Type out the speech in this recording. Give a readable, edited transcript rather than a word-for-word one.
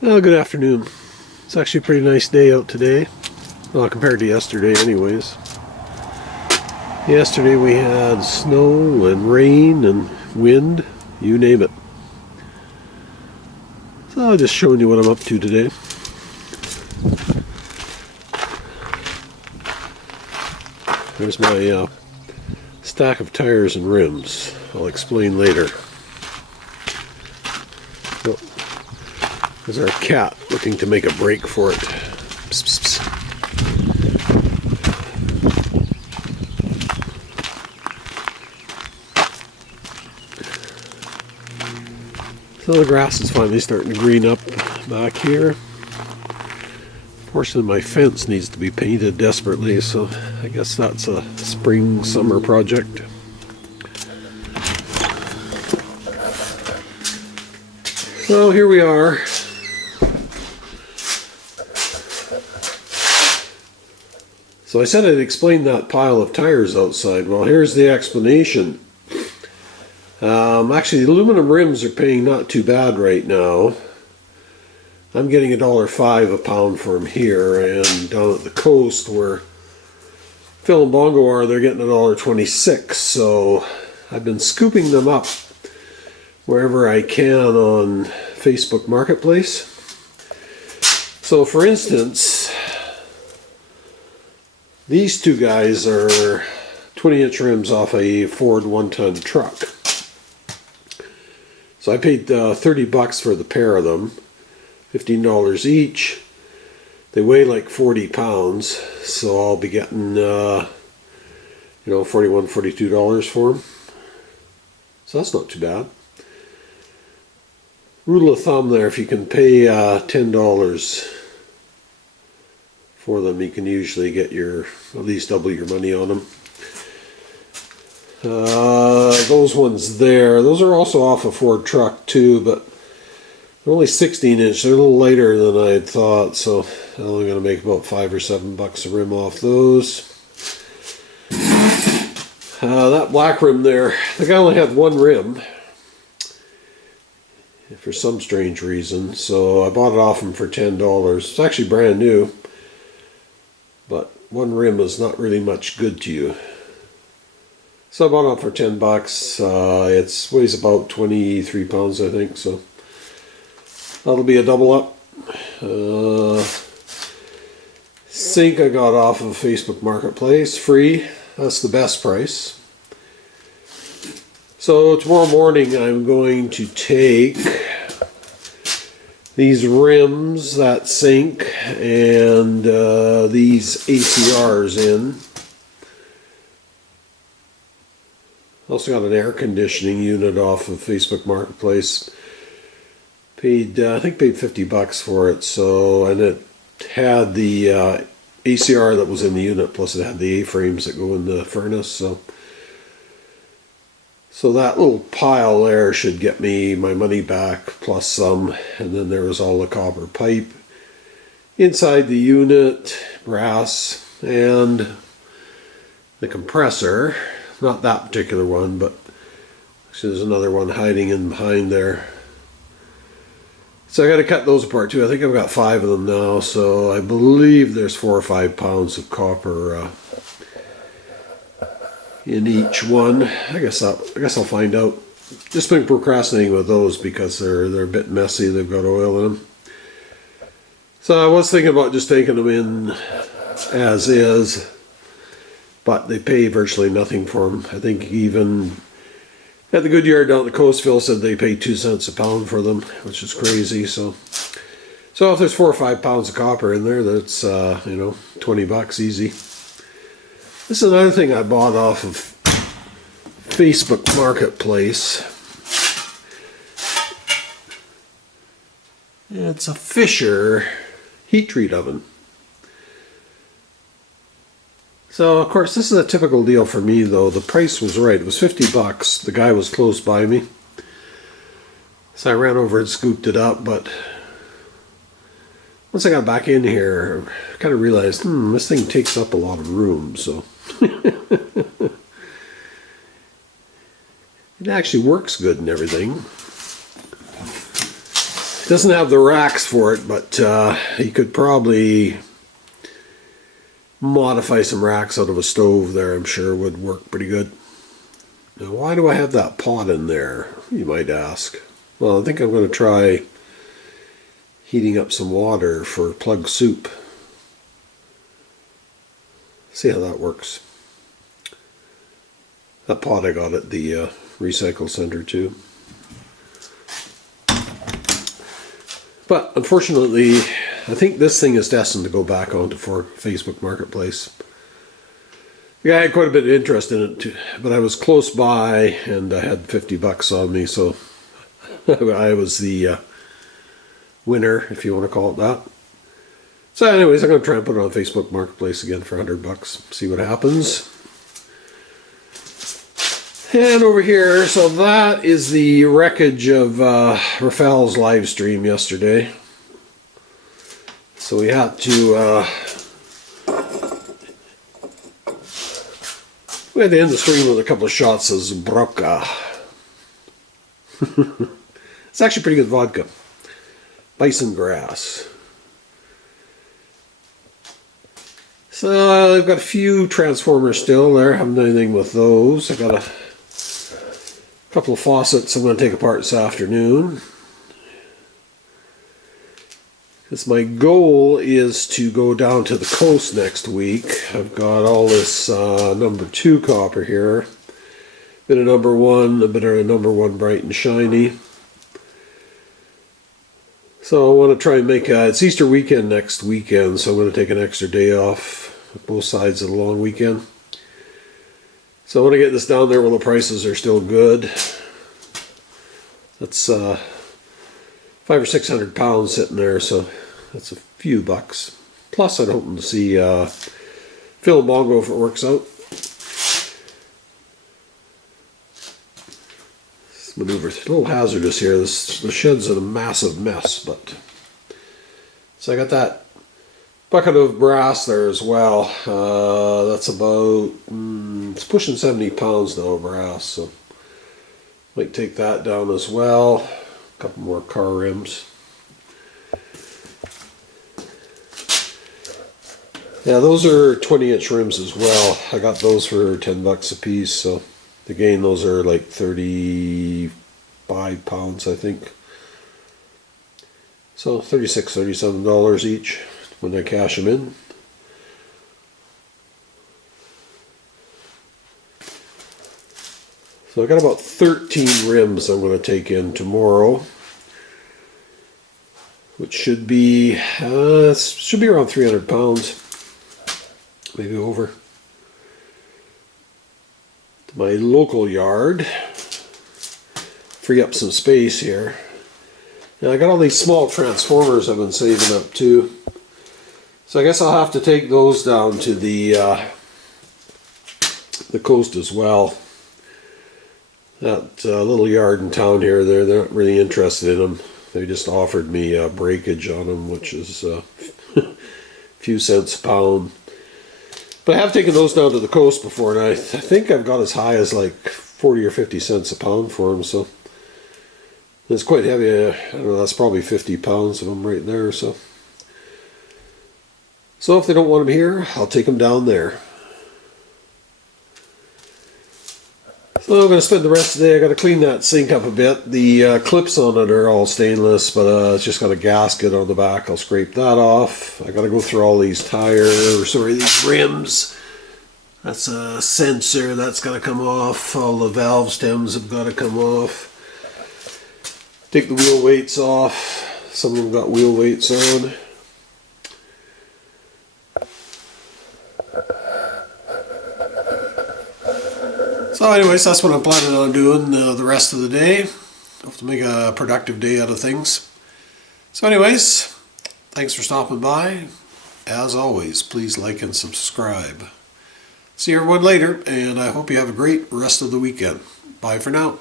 Well, good afternoon. It's actually a pretty nice day out today. Well, compared to yesterday anyways. Yesterday we had snow and rain and wind, you name it. So I'm just showing you what I'm up to today. There's my stack of tires and rims. I'll explain later. Oh, there's our cat looking to make a break for it. Psst, psst, psst. So the grass is finally starting to green up back here. A portion of my fence needs to be painted desperately, so I guess that's a spring, summer project. So here we are. So I said I'd explain that pile of tires outside. Well, here's the explanation. Actually, the aluminum rims are paying not too bad right now. I'm getting $1.05 a pound for them here, and down at the coast where Phil and Bongo are, they're getting $1.26. So I've been scooping them up wherever I can on Facebook Marketplace. So for instance, these two guys are 20-inch rims off a Ford one-ton truck. So I paid $30 for the pair of them, $15 each. They weigh like 40 pounds, so I'll be getting, $41, $42 for them. So that's not too bad. Rule of thumb there, if you can pay $10 for them, you can usually get at least double your money on them. Those ones there, those are also off a Ford truck too, but they're only 16-inch. They're a little lighter than I had thought, so I'm only going to make about $5 or $7 a rim off those. That black rim there, the guy only had one rim for some strange reason, so I bought it off him for $10. It's actually brand new, but one rim is not really much good to you. So I bought it for $10. It weighs about 23 pounds, I think, so that'll be a double up. Sink I got off of Facebook Marketplace, free. That's the best price. So tomorrow morning I'm going to take these rims, that sink, and these ACRs in. Also got an air conditioning unit off of Facebook Marketplace. I think paid $50 for it. So, and it had the ACR that was in the unit, plus it had the A-frames that go in the furnace. So that little pile there should get me my money back plus some. And then there was all the copper pipe inside the unit, brass, and the compressor. Not that particular one, but actually there's another one hiding in behind there. So I got to cut those apart too. I think I've got 5 of them now, so I believe there's 4 or 5 pounds of copper in each one. I guess I'll find out. Just been procrastinating with those because they're a bit messy. They've got oil in them. So I was thinking about just taking them in as is. But they pay virtually nothing for them. I think even at the Goodyear down the coast, Phil said they pay 2 cents a pound for them, which is crazy. So if there's 4 or 5 pounds of copper in there, that's $20 easy. This is another thing I bought off of Facebook Marketplace. It's a Fisher heat treat oven. So, of course, this is a typical deal for me, though. The price was right. It was $50. The guy was close by me. So I ran over and scooped it up, but once I got back in here, I kind of realized, this thing takes up a lot of room, so. It actually works good and everything. Doesn't have the racks for it, but you could probably modify some racks out of a stove there. I'm sure would work pretty good. Now, why do I have that pot in there, you might ask? Well, I think I'm going to try heating up some water for plug soup. See how that works. That pot I got at the recycle center too. But unfortunately, I think this thing is destined to go back onto Facebook Marketplace. Yeah, I had quite a bit of interest in it too, but I was close by and I had $50 on me, so I was the winner, if you want to call it that. So anyways, I'm going to try and put it on Facebook Marketplace again for $100, see what happens. And over here, so that is the wreckage of Rafael's live stream yesterday. So we had to end the stream with a couple of shots of Zbroka. It's actually pretty good vodka. Bison grass. So I've got a few transformers still there. I haven't done anything with those. I've got a couple of faucets I'm going to take apart this afternoon. Because my goal is to go down to the coast next week. I've got all this number 2 copper here. Bit of number 1, a bit of number 1 bright and shiny. So I want to try and make it's Easter weekend next weekend, so I'm going to take an extra day off both sides of the long weekend. So I want to get this down there while the prices are still good. That's 500 or 600 pounds sitting there, so that's a few bucks. Plus, I'm hoping to see Phil and Bongo if it works out. This maneuver is a little hazardous here. The shed's in a massive mess, but so I got that bucket of brass there as well. That's about it's pushing 70 pounds now of brass, so might take that down as well. A couple more car rims. Yeah, those are 20-inch rims as well. I got those for $10 a piece, so again, those are like 35 pounds, I think. So $36, $37 each when I cash them in. So I got about 13 rims I'm going to take in tomorrow, which should be around 300 pounds, maybe over. To my local yard, free up some space here. Now I got all these small transformers I've been saving up too. So I guess I'll have to take those down to the coast as well. That little yard in town here, they're not really interested in them. They just offered me breakage on them, which is a few cents a pound. But I have taken those down to the coast before, and I think I've got as high as like 40 or 50 cents a pound for them. So it's quite heavy. I don't know, that's probably 50 pounds of them right there. So if they don't want them here, I'll take them down there. So I'm going to spend the rest of the day. I got to clean that sink up a bit. The clips on it are all stainless, but it's just got a gasket on the back. I'll scrape that off. I got to go through all these these rims. That's a sensor that's got to come off. All the valve stems have got to come off. Take the wheel weights off. Some of them got wheel weights on. So anyways, that's what I'm planning on doing the rest of the day. Hope to make a productive day out of things. So anyways, thanks for stopping by. As always, please like and subscribe. See everyone later, and I hope you have a great rest of the weekend. Bye for now.